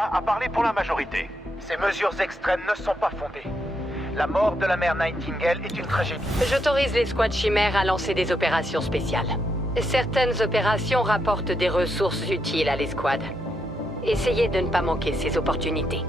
Delta a parlé pour la majorité. Ces mesures extrêmes ne sont pas fondées. La mort de la mère Nightingale est une tragédie. J'autorise l'escouade Chimère à lancer des opérations spéciales. Certaines opérations rapportent des ressources utiles à l'escouade. Essayez de ne pas manquer ces opportunités.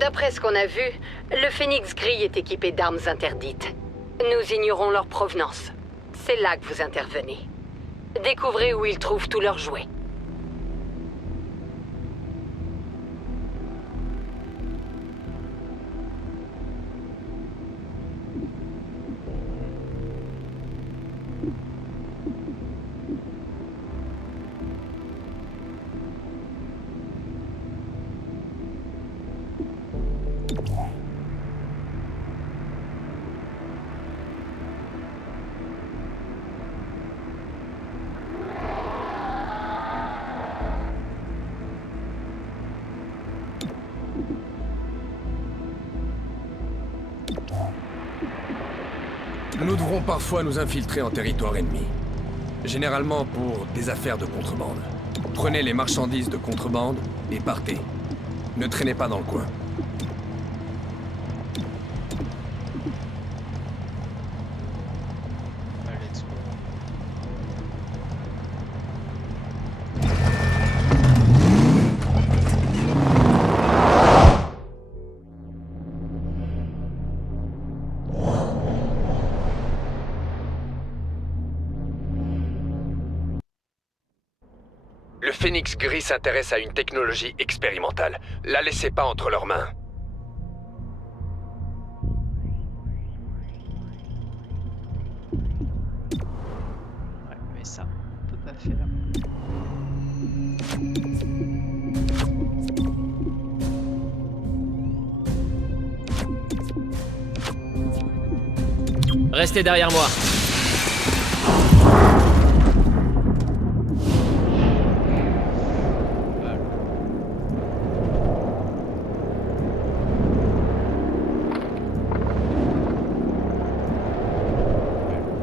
D'après ce qu'on a vu, le Phénix Gris est équipé d'armes interdites. Nous ignorons leur provenance. C'est là que vous intervenez. Découvrez où ils trouvent tous leurs jouets. Nous devrons parfois nous infiltrer en territoire ennemi. Généralement pour des affaires de contrebande. Prenez les marchandises de contrebande et partez. Ne traînez pas dans le coin. Le Phénix Gris s'intéresse à une technologie expérimentale. La laissez pas entre leurs mains. Ouais, mais ça, on peut pas faire. Restez derrière moi.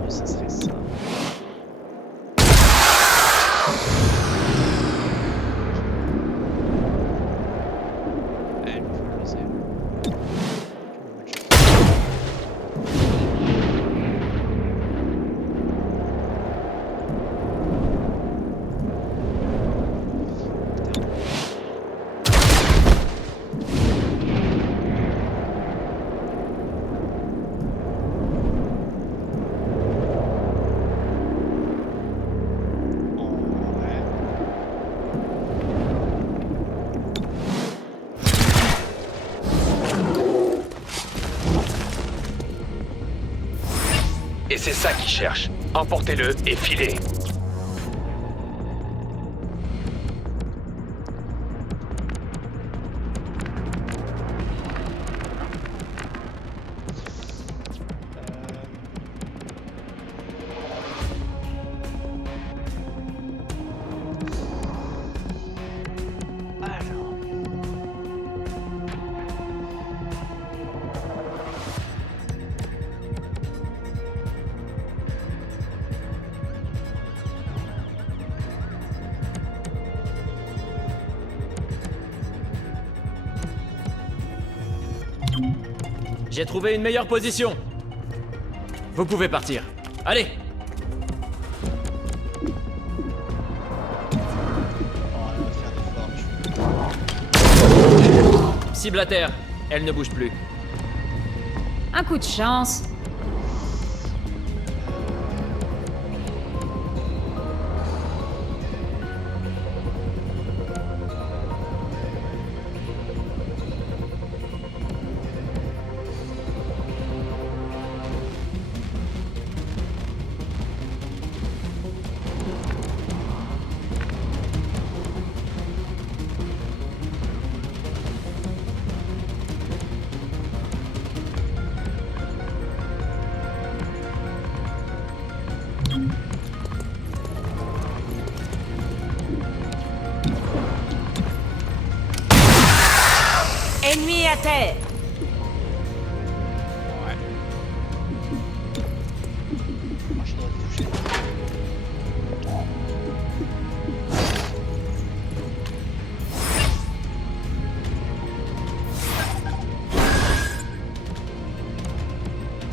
Ça serait ça. Elle faut le zéro. Et c'est ça qu'ils cherchent. Emportez-le et filez. Alors. J'ai trouvé une meilleure position. Vous pouvez partir. Allez! Oh, elle va faire des forges. Cible à terre. Elle ne bouge plus. Un coup de chance. à terre. Ouais. Moi, je dois toucher.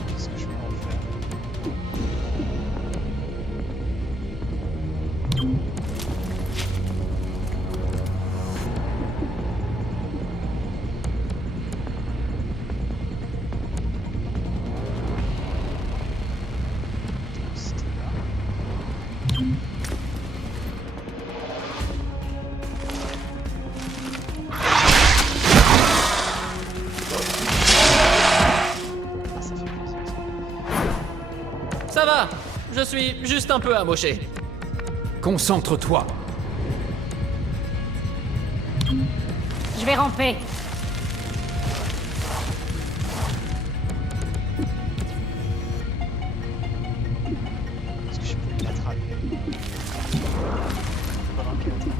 Qu'est-ce que je peux en faire? C'était là. Ah, ça fait plaisir. Ça va. Je suis juste un peu amoché. Concentre-toi. Je vais ramper. Est-ce que je peux l'attraper? Pendant qu'elle attrape.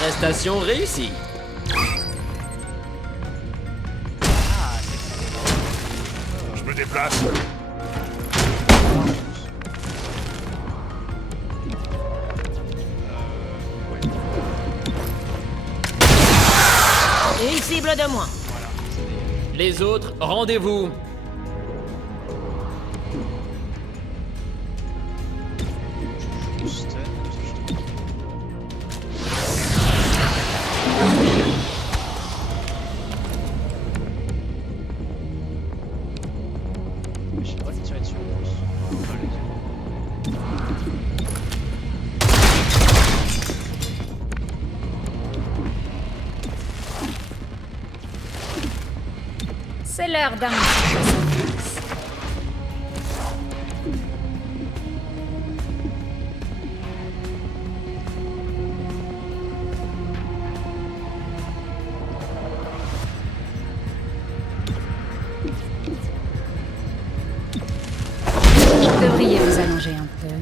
Arrestation réussie. Je me déplace. Une cible de moins. Les autres, rendez-vous. Juste, j'ai le droit de tirer dessus en plus. Allez. C'est l'heure d'un... Vous devriez vous allonger un peu.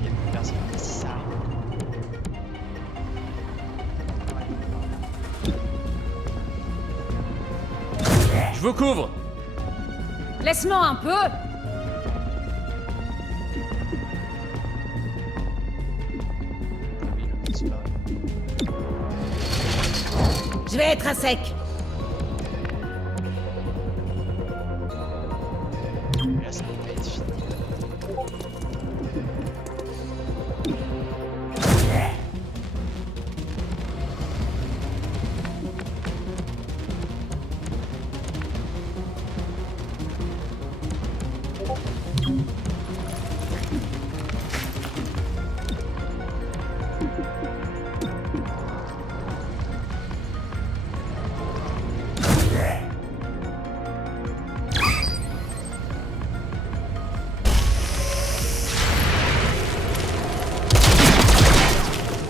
Il y a plus personne. Si ça arrive. Je vous couvre. Laisse-moi un peu. Oui, le disparaît. Je vais être à sec. Et là, ça peut pas être fini.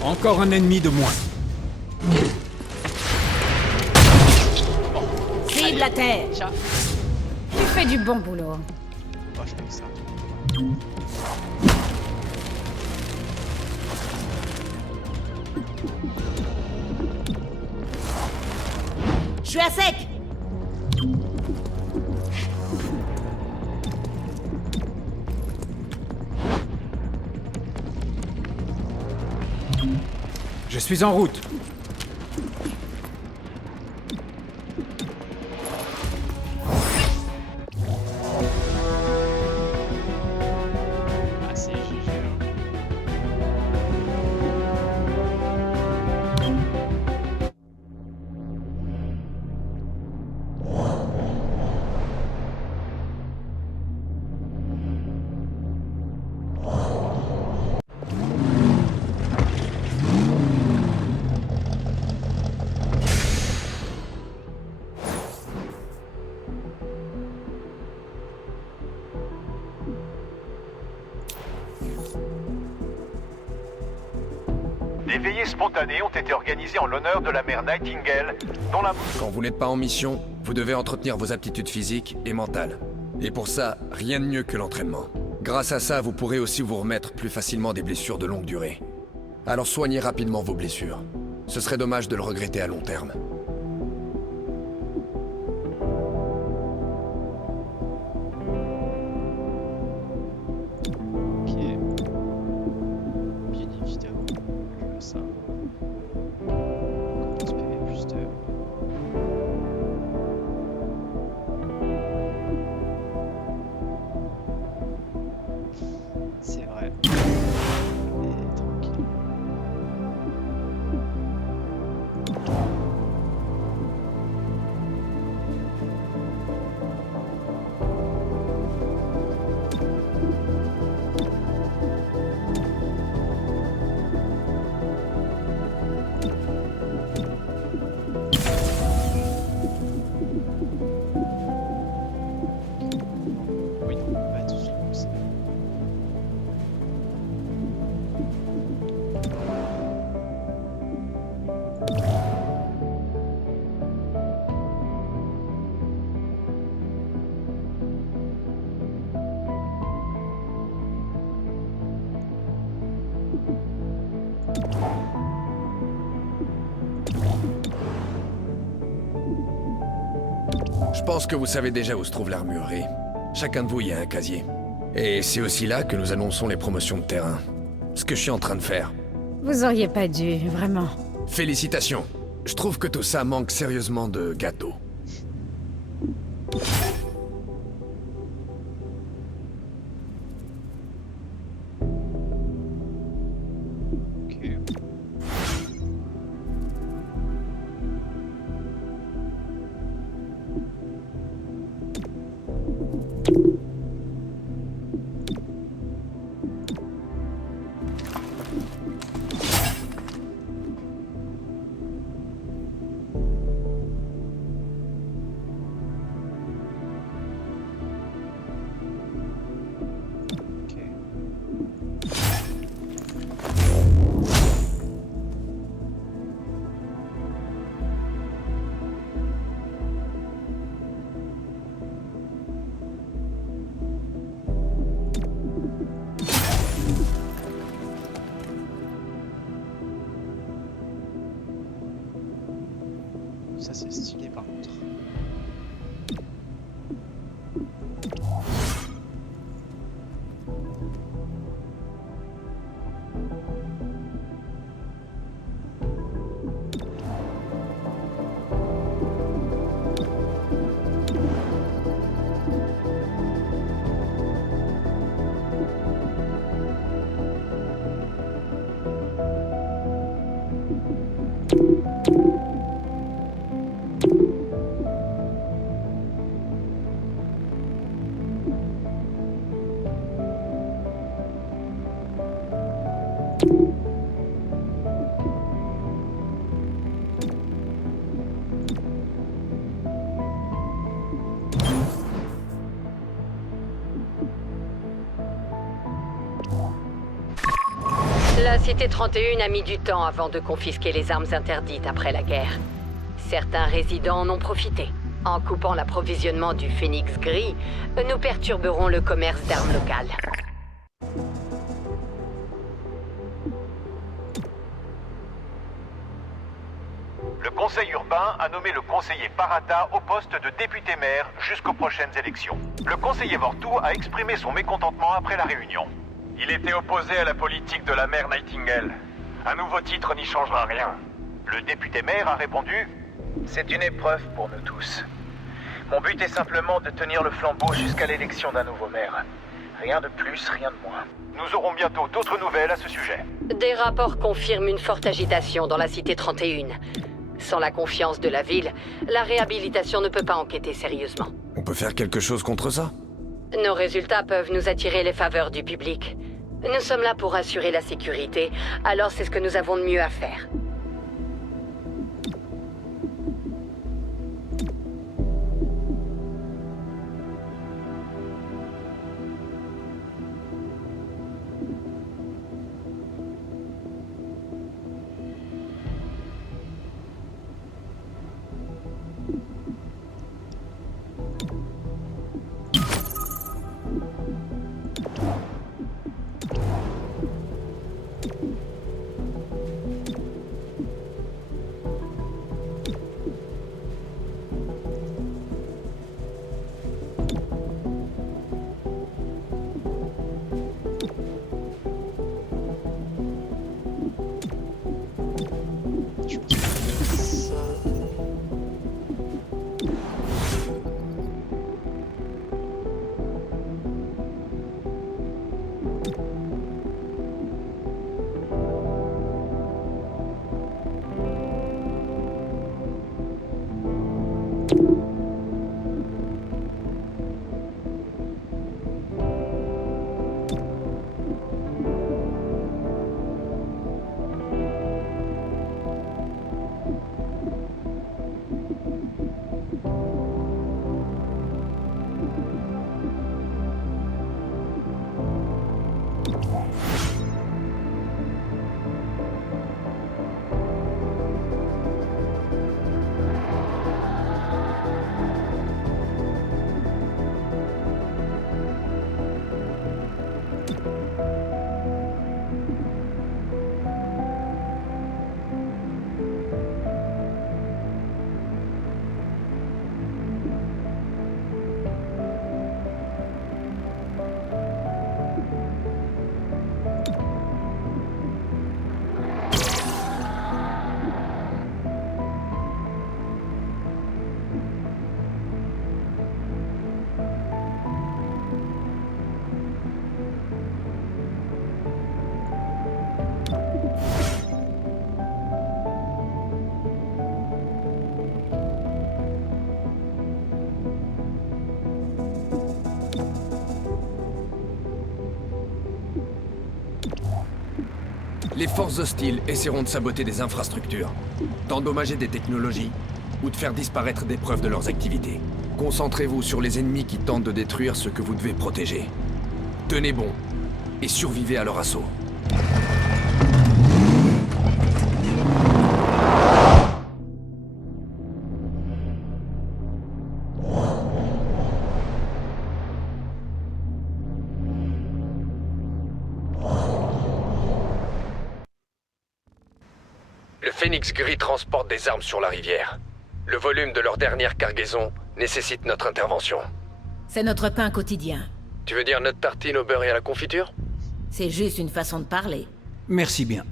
Encore un ennemi de moins. Cible à terre. Tiens. Tu fais du bon boulot. Oh, je fais ça. Je suis à sec. Je suis en route. Ah, c'est GG. Des veillées spontanées ont été organisées en l'honneur de la mère Nightingale, dont la... Quand vous n'êtes pas en mission, vous devez entretenir vos aptitudes physiques et mentales. Et pour ça, rien de mieux que l'entraînement. Grâce à ça, vous pourrez aussi vous remettre plus facilement des blessures de longue durée. Alors soignez rapidement vos blessures. Ce serait dommage de le regretter à long terme. Ok. Bien évidemment. Je vois ça. Plus PV, plus de... C'est vrai. Et tranquille. Oui, pas tout de suite comme ça. Je pense que vous savez déjà où se trouve l'armurerie. Chacun de vous y a un casier. Et c'est aussi là que nous annonçons les promotions de terrain. Ce que je suis en train de faire. Vous auriez pas dû, vraiment. Félicitations. Je trouve que tout ça manque sérieusement de gâteau. Ok. Ok. Ça c'est stylé par contre. La Cité 31 a mis du temps avant de confisquer les armes interdites après la guerre. Certains résidents en ont profité. En coupant l'approvisionnement du Phénix Gris, nous perturberons le commerce d'armes locales. Le conseil urbain a nommé le conseiller Parata au poste de député-maire jusqu'aux prochaines élections. Le conseiller Vortou a exprimé son mécontentement après la réunion. Il était opposé à la politique de la mère Nightingale. Un nouveau titre n'y changera rien. Le député-maire a répondu: C'est une épreuve pour nous tous. Mon but est simplement de tenir le flambeau jusqu'à l'élection d'un nouveau maire. Rien de plus, rien de moins. Nous aurons bientôt d'autres nouvelles à ce sujet. Des rapports confirment une forte agitation dans la Cité 31. Sans la confiance de la ville, la réhabilitation ne peut pas enquêter sérieusement. On peut faire quelque chose contre ça? Nos résultats peuvent nous attirer les faveurs du public. Nous sommes là pour assurer la sécurité, alors c'est ce que nous avons de mieux à faire. Les forces hostiles essaieront de saboter des infrastructures, d'endommager des technologies ou de faire disparaître des preuves de leurs activités. Concentrez-vous sur les ennemis qui tentent de détruire ce que vous devez protéger. Tenez bon et survivez à leur assaut. Le Phénix Gris transporte des armes sur la rivière. Le volume de leur dernière cargaison nécessite notre intervention. C'est notre pain quotidien. Tu veux dire notre tartine au beurre et à la confiture? C'est juste une façon de parler. Merci bien.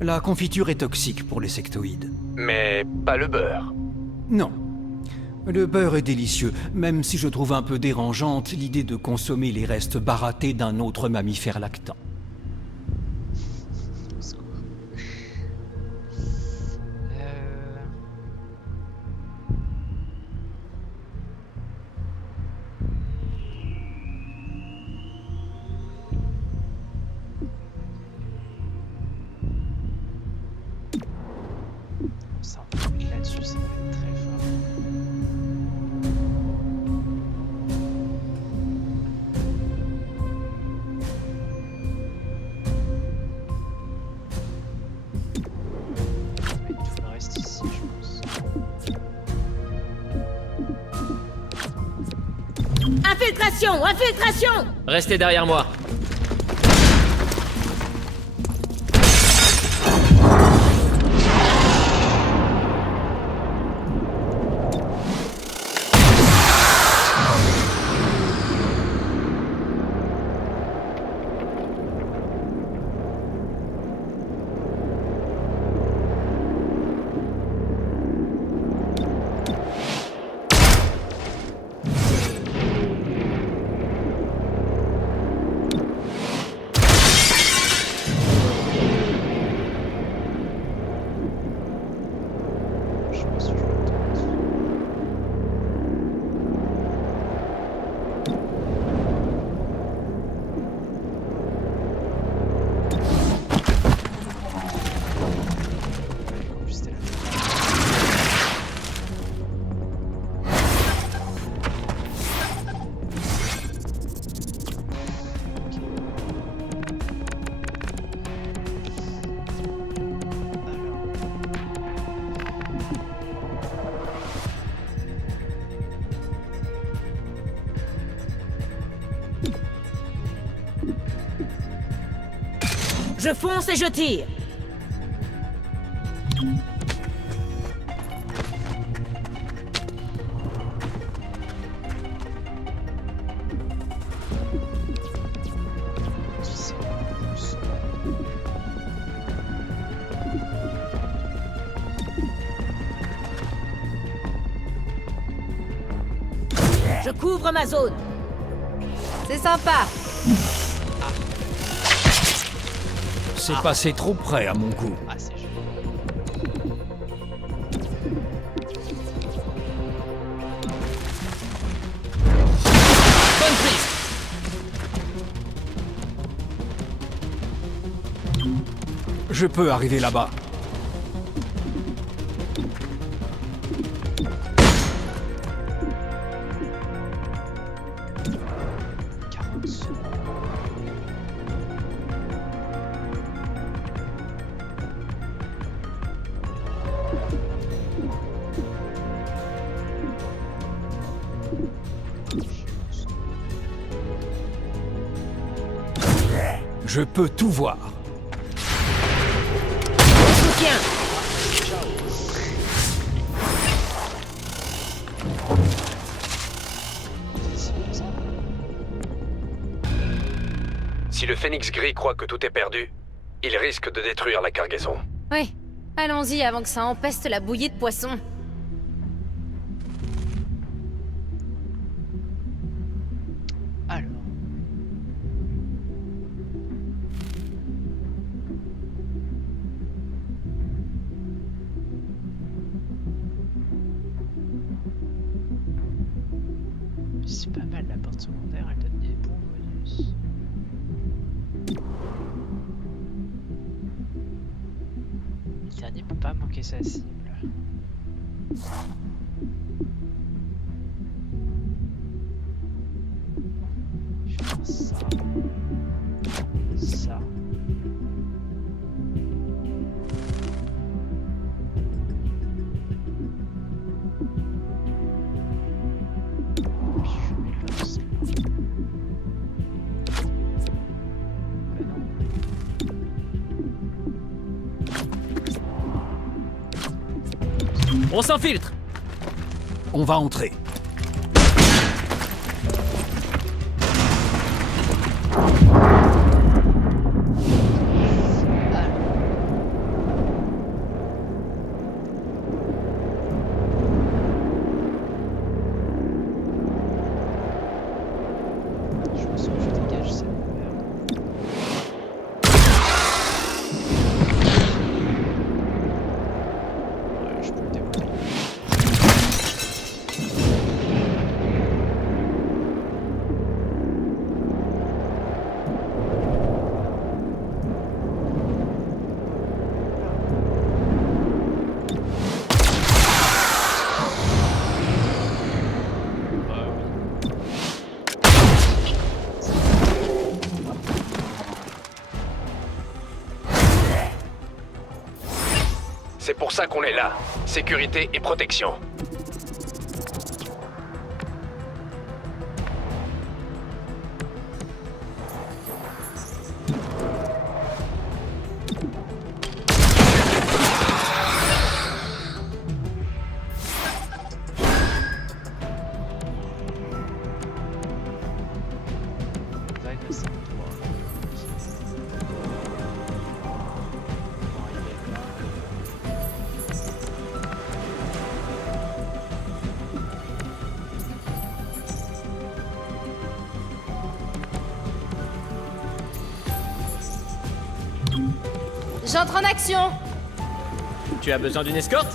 La confiture est toxique pour les sectoïdes. Mais pas le beurre. Non. Le beurre est délicieux, même si je trouve un peu dérangeante l'idée de consommer les restes baratés d'un autre mammifère lactant. Au secours. Ça, là-dessus, ça va être très fort. Il tout le reste ici, je pense. Infiltration! Infiltration! Restez derrière moi. Je pense que je vais attendre. Ouais, en plus, c'était la alors. Je fonce et je tire. C'est en plus. Je couvre ma zone. C'est sympa. C'est passé trop près à mon goût. Ah, c'est joli. Bonne prise. Je peux arriver là-bas. Je peux tout voir. Soutien. Si le Phénix Gris croit que tout est perdu, il risque de détruire la cargaison. Ouais, allons-y avant que ça empeste la bouillie de poisson. Alors. C'est pas mal la porte secondaire, elle donne des bons bonus. Il peut pas manquer sa cible. Je vais faire ça. Ça. Puis je mets l'os là. Bah non. On s'infiltre. On va entrer. Je pense que je dégage cette merde. Ouais, je peux le dévoiler. Bah oui. C'est pour ça qu'on est là. Sécurité et protection. Vague à 5 doigts. Bon, il est là. J'entre en action. Tu as besoin d'une escorte?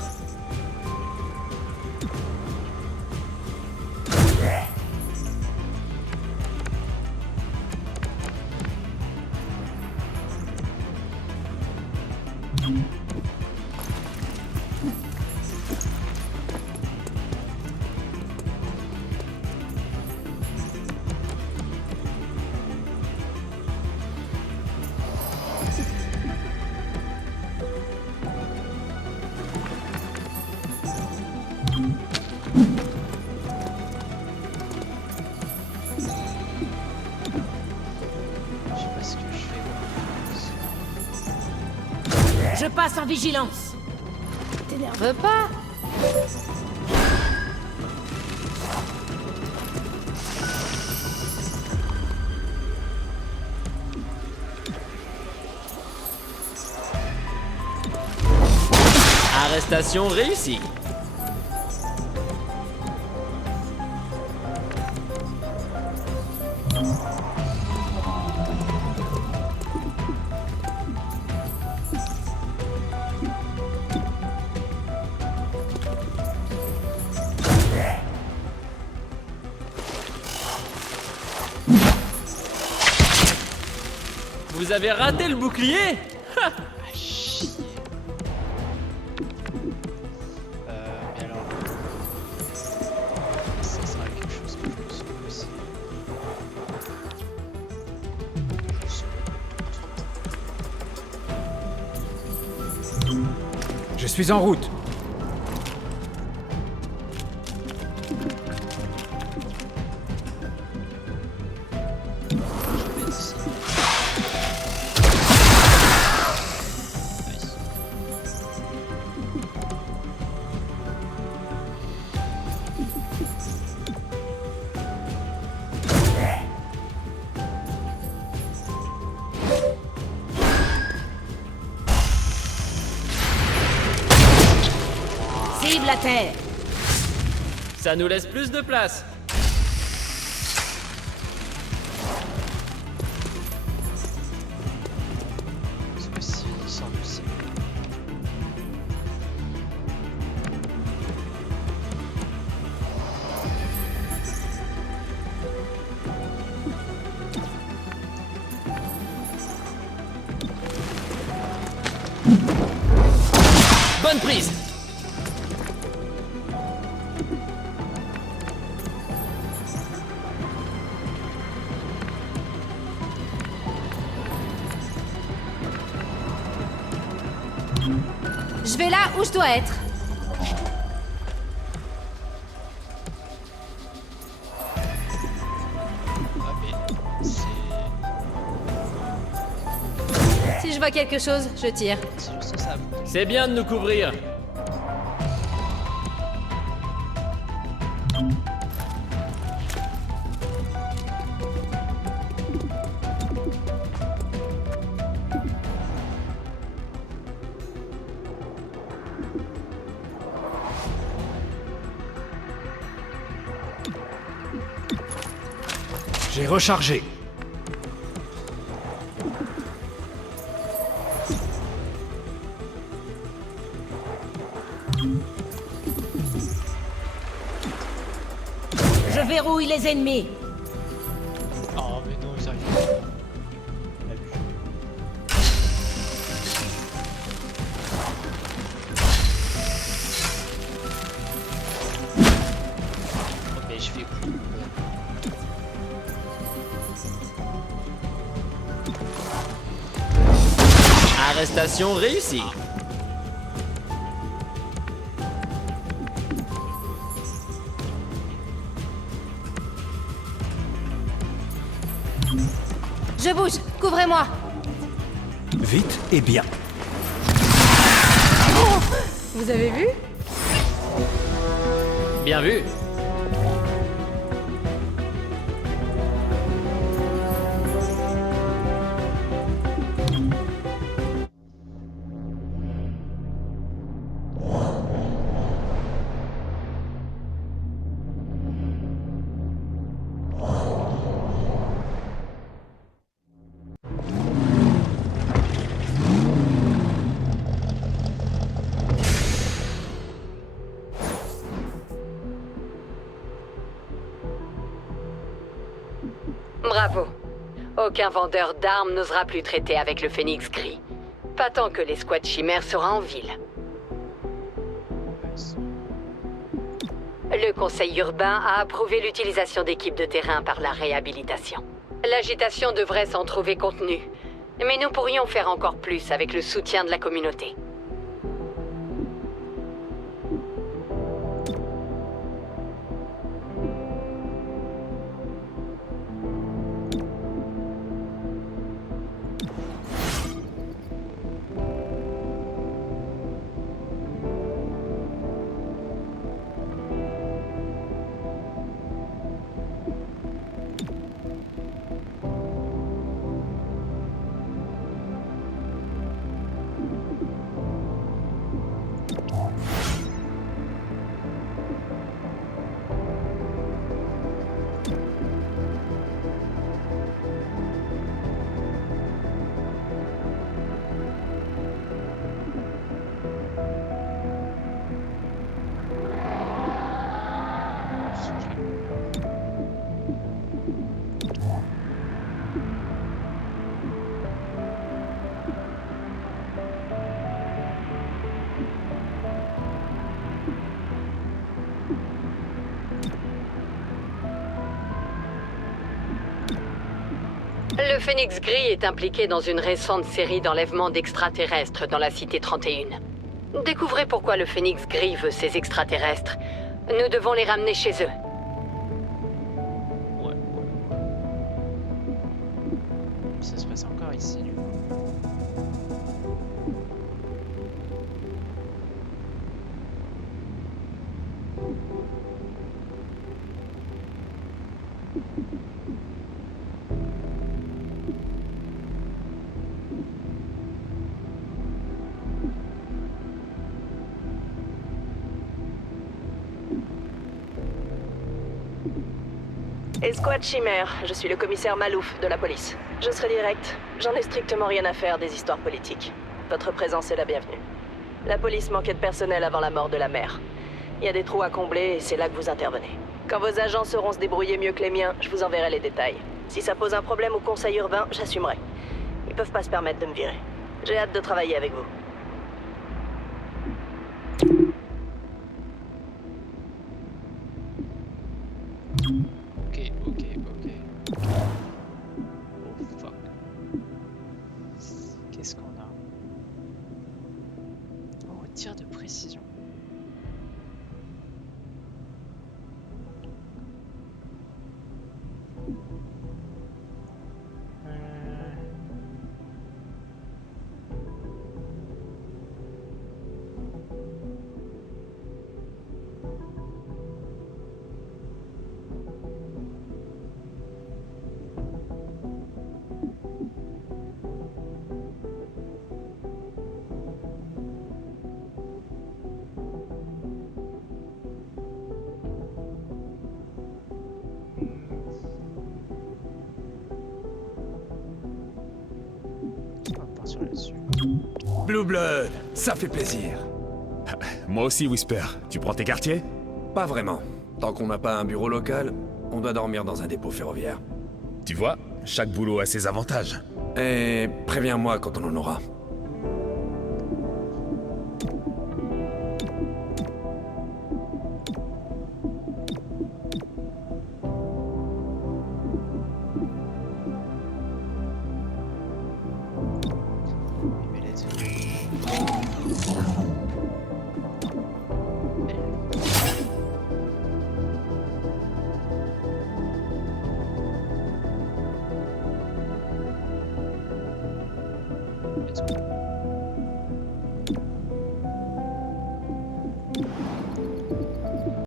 Je sais pas ce que je fais. Je passe en vigilance. T'énerve pas. Arrestation réussie. Vous avez raté le bouclier? Ah, chier. Mais alors... Ça sera quelque chose que je me souviens aussi. Je sais pas. Je suis en route. Je vais être ici. Nice. Cible à terre. Ça nous laisse plus de place. C'est aussi semble possible. Je vais là où je dois être. Ah mais c'est Si je vois quelque chose, je tire. juste ça. C'est bien de nous couvrir. J'ai rechargé. Je verrouille les ennemis. Oh mais non, ils arrivent. Abus. Oh mais je fais coup. Arrestation réussie. Je bouge, couvrez-moi. Vite et bien. Vous avez vu? Bien vu. Bravo. Aucun vendeur d'armes n'osera plus traiter avec le Phénix Gris. Pas tant que l'escouade chimère sera en ville. Le conseil urbain a approuvé l'utilisation d'équipes de terrain par la réhabilitation. L'agitation devrait s'en trouver contenue. Mais nous pourrions faire encore plus avec le soutien de la communauté. Le Phénix Gris est impliqué dans une récente série d'enlèvements d'extraterrestres dans la Cité 31. Découvrez pourquoi le Phénix Gris veut ces extraterrestres. Nous devons les ramener chez eux. Ouais. Ça se passe encore ici, du coup. Escouade Chimère, je suis le commissaire Malouf de la police. Je serai direct, j'en ai strictement rien à faire des histoires politiques. Votre présence est la bienvenue. La police manquait de personnel avant la mort de la mère. Il y a des trous à combler et c'est là que vous intervenez. Quand vos agents sauront se débrouiller mieux que les miens, je vous enverrai les détails. Si ça pose un problème au conseil urbain, j'assumerai. Ils peuvent pas se permettre de me virer. J'ai hâte de travailler avec vous. Ok. Oh fuck. Qu'est-ce qu'on a? Oh, tir de précision. On va partir là-dessus. Blue Blood, ça fait plaisir. Moi aussi, Whisper. Tu prends tes quartiers? Pas vraiment. Tant qu'on n'a pas un bureau local, on doit dormir dans un dépôt ferroviaire. Tu vois, chaque boulot a ses avantages. Et préviens-moi quand on en aura. Mais let's go. Let's go.